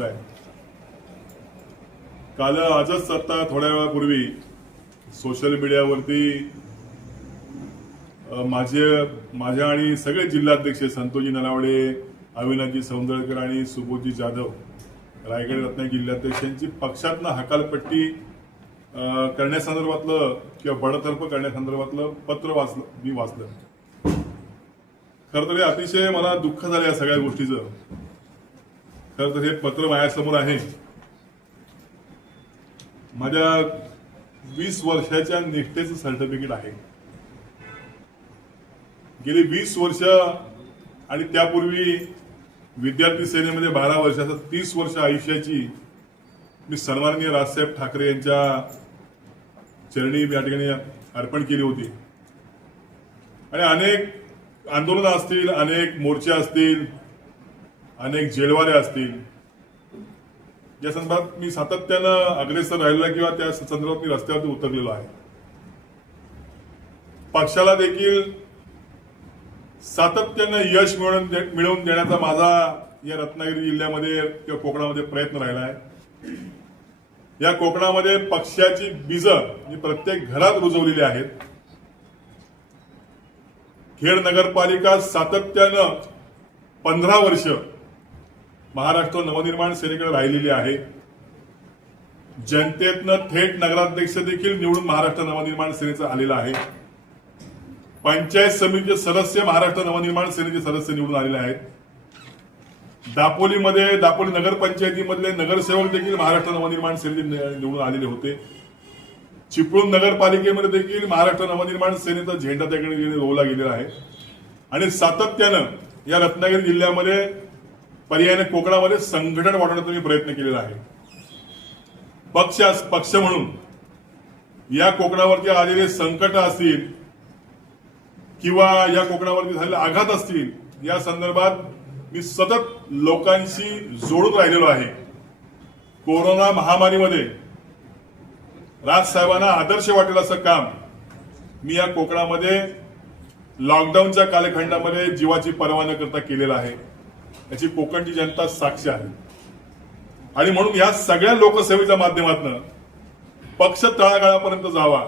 आहे. काल आजच आता थोड्या वेळापूर्वी सोशल मीडियावरती माझे माझ्या आणि सगळे जिल्हाध्यक्ष संतोषजी नलावडे अविनाशजी सौंदळकर आणि सुबोधजी जाधव रायगड रत्नागिरी जिल्हाध्यक्षांची पक्षातनं हकालपट्टी करण्यासंदर्भातलं किंवा बडतर्फ करण्यासंदर्भातलं पत्र वाचलं मी वाचलं. खरं तर अतिशय मला दुःख झालं या सगळ्या गोष्टीचं. खरं तर हे पत्र माझ्यासमोर आहे. माझ्या वीस वर्षाच्या निष्ठेचं सर्टिफिकेट आहे. गेली वीस वर्ष आणि त्यापूर्वी विद्यार्थी सेनेमध्ये बारा वर्षाचा तीस वर्ष आयुष्याची मी सन्माननीय राजसाहेब ठाकरे यांच्या चरणी या ठिकाणी अर्पण केली होती. आणि अनेक आंदोलनं असतील अनेक मोर्चे असतील अनेक जेलवारे असतील. या संदर्भात मी सातत्यानं अग्रेसर राहिलेला किंवा त्या संदर्भात मी रस्त्यावरती उतरलेलो आहे. पक्षाला देखील सातत्यानं यश मिळवून मिळवून देण्याचा माझा या रत्नागिरी जिल्ह्यामध्ये किंवा कोकणामध्ये प्रयत्न राहिला आहे. या कोकणामध्ये पक्षाची बीज जी प्रत्येक घरात रुजवलेली आहेत. खेड नगरपालिका सातत्यानं पंधरा वर्ष महाराष्ट्र नवनिर्माण सेनेकडे राहिलेली आहे. जनतेतनं थेट नगराध्यक्ष देखील निवडून महाराष्ट्र नवनिर्माण सेनेचा आलेला आहे. पंचायत समितीचे सदस्य महाराष्ट्र नवनिर्माण सेनेचे सदस्य निवडून आलेले आहेत. दापोलीमध्ये दापोली नगरपंचायतीमधले नगरसेवक देखील महाराष्ट्र नवनिर्माण सेनेचे निवडून आलेले होते. चिपळूण नगरपालिकेमध्ये देखील महाराष्ट्र नवनिर्माण सेनेचा झेंडा त्याकडे रोवला गेलेला आहे. आणि सातत्यानं या रत्नागिरी जिल्ह्यामध्ये पर्यायाने कोकणामध्ये संघटन वाढवण्याचा मी प्रयत्न केलेला आहे. पक्ष पक्ष म्हणून या कोकणावरती आलेले संकट असतील किंवा या कोकणावरती झालेले आघात असतील या संदर्भात मी सतत लोकांशी जोडून राहिलेलो आहे. कोरोना महामारीमध्ये राजसाहेबांना आदर्श वाटेल असं काम मी या कोकणामध्ये लॉकडाऊनच्या कालखंडामध्ये जीवाची पर्वा न करता केलेलं आहे. याची कोकणची जनता साक्ष आहे. आणि म्हणून या सगळ्या लोकसेवेच्या माध्यमातून पक्ष तळागाळापर्यंत जावा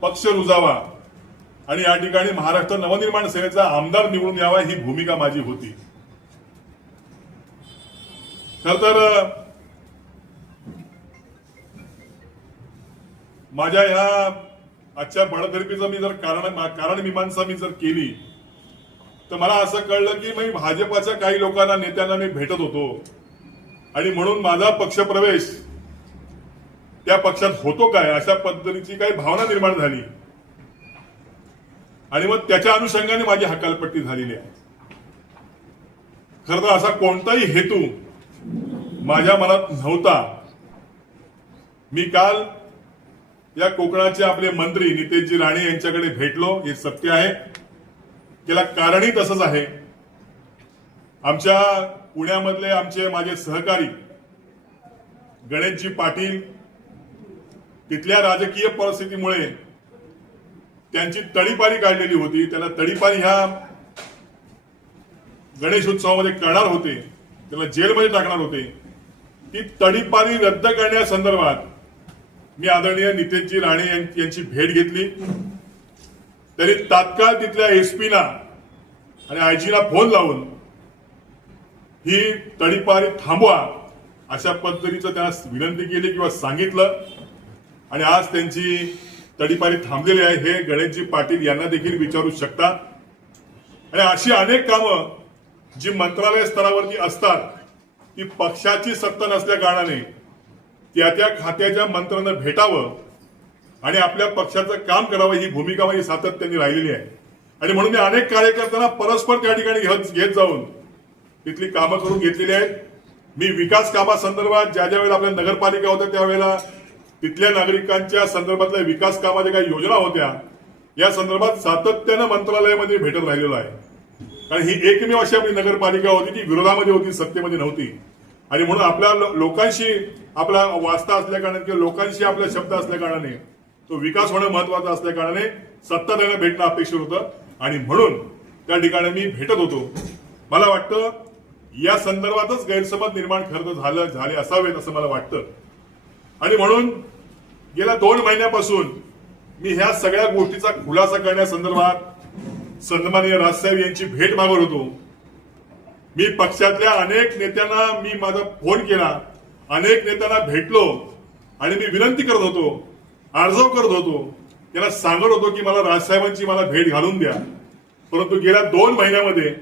पक्ष रुजावा आणि या ठिकाणी महाराष्ट्र नवनिर्माण सेनेचा आमदार निवडून यावा ही भूमिका माझी होती. खर तर माझ्या ह्या आजच्या बडतर्फीचं मी जर कारण कारण मीमांसा मी जर केली तर मला असं कळलं की मी भाजपाच्या काही लोकांना नेत्यांना मी भेटत होतो. आणि म्हणून माझा पक्षप्रवेश त्या पक्षात होतो काय अशा पद्धतीची काही भावना निर्माण झाली. आणि मग त्याच्या अनुषंगाने माझी हकालपट्टी झालेली आहे. खरं तर असा कोणताही हेतू माझ्या मनात नव्हता. मी काल या कोकणाचे आपले मंत्री नितेशजी राणे यांच्याकडे भेटलो हे सत्य आहे. त्याला कारणही तसंच आहे. आमच्या पुण्यामधले आमचे माझे सहकारी गणेशजी पाटील तिथल्या राजकीय परिस्थितीमुळे त्यांची तडीपारी काढलेली होती. त्यांना तडीपारी ह्या गणेश उत्सवामध्ये करणार होते. त्याला जेलमध्ये टाकणार होते. ती तडीपारी रद्द करण्यासंदर्भात मी आदरणीय नितेशजी राणे यांची भेट घेतली. त्यांनी तात्काळ तिथल्या एसपीना आणि आयजीला फोन लावून ही तडीपारी थांबवा अशा पद्धतीचं त्यांना विनंती केली किंवा सांगितलं. आणि आज त्यांची तडीपारी थांबलेली आहे. हे गणेशजी पाटील यांना देखील विचारू शकता. आणि अशी अनेक कामं जी मंत्रालय स्तरावरती असतात ती पक्षाची सत्ता नसल्या कारणाने त्या त्या खात्याच्या मंत्र्यांना भेटावं आणि आपल्या पक्षाचं काम करावं ही भूमिका माझी सातत्याने राहिलेली आहे. आणि म्हणून मी अनेक कार्यकर्त्यांना परस्पर त्या ठिकाणी घेत घेत जाऊन तिथली कामं करून घेतलेली आहेत. मी विकास कामासंदर्भात ज्या ज्या वेळेला आपल्या नगरपालिका होत्या त्यावेळेला तिथल्या नागरिकांच्या संदर्भातल्या विकास कामाच्या काही योजना होत्या या संदर्भात सातत्यानं मंत्रालयामध्ये भेटत राहिलेलो आहे. कारण ही एकमेव अशी आपली नगरपालिका होती ती विरोधामध्ये होती सत्तेमध्ये नव्हती. आणि म्हणून आपल्या लोकांशी आपला वास्ता असल्या कारणाने किंवा लोकांशी आपला शब्द असल्या कारणाने तो विकास होणं महत्त्वाचा असल्या कारणाने सत्ता त्यांना भेटणं अपेक्षित होतं. आणि म्हणून त्या ठिकाणी मी भेटत होतो. मला वाटतं या संदर्भातच गैरसमज निर्माण खरं झालं झाले असावेत असं मला वाटतं. आणि म्हणून गेल्या दोन महिन्यापासून मी ह्या सगळ्या गोष्टीचा खुलासा करण्यासंदर्भात सन्माननीय राजसाहेब यांची भेट मागत होतो. मी पक्षातल्या अनेक नेत्यांना मी माझा फोन केला अनेक नेत्यांना भेटलो आणि मी विनंती करत होतो अर्जव करत होतो. त्याला सांगत होतो की मला राजसाहेबांची मला भेट घालून द्या. परंतु गेल्या दोन महिन्यामध्ये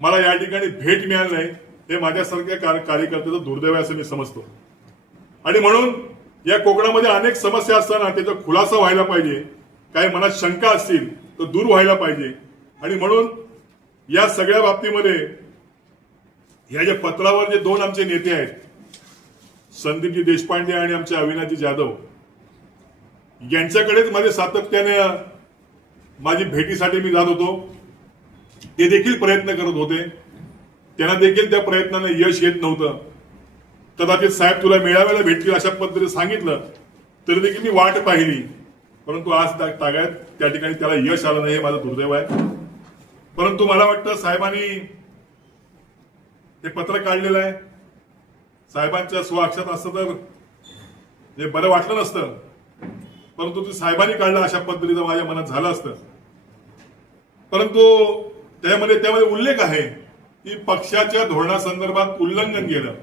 मला या ठिकाणी भेट मिळाली नाही. हे माझ्यासारख्या कार्य- कार्यकर्त्याचं दुर्दैव आहे असं मी समजतो. आणि म्हणून या कोकणामध्ये अनेक समस्या असताना त्याचा खुलासा व्हायला पाहिजे. काही मनात शंका असतील तर दूर व्हायला पाहिजे. आणि म्हणून या सगळ्या बाबतीमध्ये या ज्या पत्रावर जे दोन आमचे नेते आहेत संदीपजी देशपांडे आणि आमचे अविनाजी जाधव यांच्याकडेच माझे सातत्याने माझी भेटीसाठी मी जात होतो. ते देखील प्रयत्न करत होते. त्यांना देखील त्या प्रयत्नाने यश येत नव्हतं. कदाचित साहेब तुला मेळाव्याला भेटतील अशा पद्धतीने सांगितलं तरी देखील मी वाट पाहिली. परंतु आज त्या तागायत त्या ठिकाणी त्याला यश आलं नाही हे माझं दुर्दैव आहे. परंतु मला वाटतं साहेबांनी हे पत्र काढलेलं आहे. साहेबांच्या स्वाक्षात असतं तर हे बरं वाटलं नसतं. परंतु ते साहेबांनी काढला अशा पद्धतीचं माझ्या मनात झालं असतं. परंतु त्यामध्ये त्यामध्ये उल्लेख आहे की पक्षाच्या धोरणासंदर्भात उल्लंघन केलं.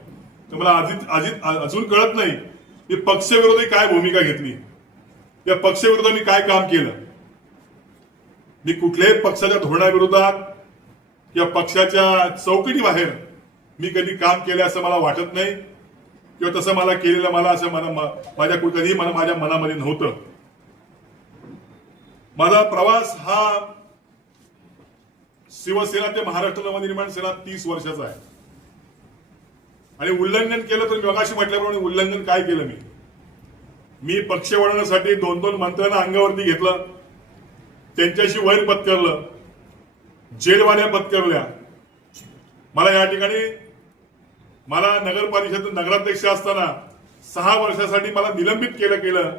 तर मला अजित अजित अजून कळत नाही की पक्षविरोधी काय भूमिका घेतली. या पक्षविरोधांनी काय काम केलं? मी कुठल्याही पक्षाच्या धोरणाविरोधात या पक्षाच्या चौकटी बाहेर मी कधी काम केलं असं मला वाटत नाही. किंवा तसं मला केलेलं मला असं मला माझ्या कधीही मला माझ्या मनामध्ये नव्हतं. माझा प्रवास हा शिवसेना ते महाराष्ट्र नवनिर्माण सेना तीस वर्षाचा आहे. आणि उल्लंघन केलं तर मी मगाशी म्हटल्याप्रमाणे उल्लंघन काय केलं मी? मी पक्ष वळवण्यासाठी दोन दोन मंत्र्यांना अंगावरती घेतलं. त्यांच्याशी वैर पत्करलं. जेलवाड्या पत्करल्या. मला या ठिकाणी मला नगर परिषद नगराध्यक्ष असताना सहा वर्षासाठी मला निलंबित केलं गेलं.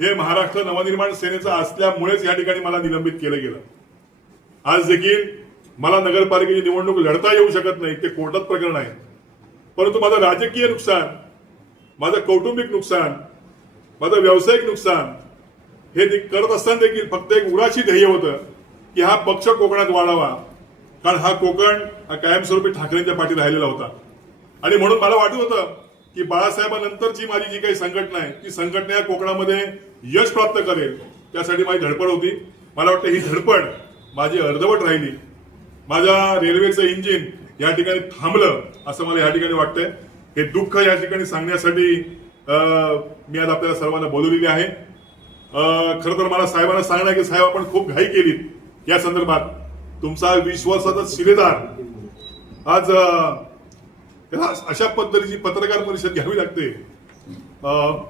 हे महाराष्ट्र नवनिर्माण सेनेचं असल्यामुळेच या ठिकाणी मला निलंबित केलं गेलं. आज देखील मला नगरपालिकेची निवडणूक लढता येऊ शकत नाही ते कोर्टात प्रकरण आहे. परंतु माझं राजकीय नुकसान माझं कौटुंबिक नुकसान माझं व्यावसायिक नुकसान हे करत असताना देखील फक्त एक उराशी ध्येय होतं की हा पक्ष कोकणात वाढावा. कारण हा कोकण हा कायमस्वरूपी ठाकरेंच्या पाठी राहिलेला होता. आणि म्हणून मला वाटत होतं की बाळासाहेबांनंतरची माझी जी काही संघटना आहे ती संघटना या कोकणामध्ये यश प्राप्त करेल त्यासाठी माझी धडपड होती. मला वाटतं ही धडपड माझी अर्धवट राहिली. माझ्या रेल्वेचं इंजिन या ठिकाणी थांबलं असं मला या ठिकाणी वाटतंय. हे दुःख या ठिकाणी सांगण्यासाठी मी आज आपल्याला सर्वांना बोलवलेली आहे. खरं तर मला साहेबांना सांगणार आहे की साहेब आपण खूप घाई केली या संदर्भात तुमचा विश्वासाचा शिलेदार आज त्याला अशा पद्धतीची पत्रकार परिषद घ्यावी लागते. अं,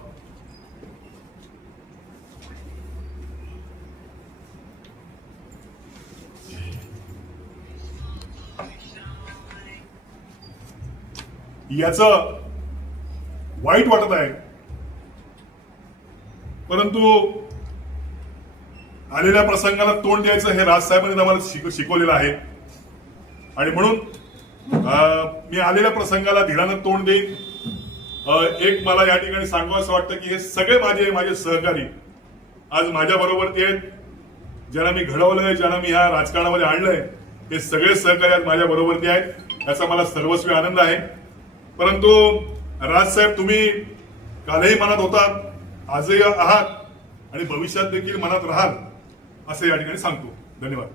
याचं वाईट वाटत आहे. परंतु आलेल्या प्रसंगाला तोंड द्यायचं हे राजसाहेबांनी आम्हाला शिकवलेलं आहे. आणि म्हणून मी आलेल्या प्रसंगाला धीरानं तोंड देईन. एक मला या ठिकाणी सांगावं असं वाटतं की हे सगळे माझे माझे सहकारी आज माझ्या बरोबर ते आहेत. ज्यांना मी घडवलंय ज्यांना मी ह्या राजकारणामध्ये आणलंय हे सगळे सहकारी आज माझ्या बरोबरती आहेत. याचा मला सर्वस्वी आनंद आहे. परंतु राजसाहेब तुम्ही कालही मनात होतात आजही आहात आणि भविष्यात देखील मनात राहाल असं या ठिकाणी सांगतो. धन्यवाद.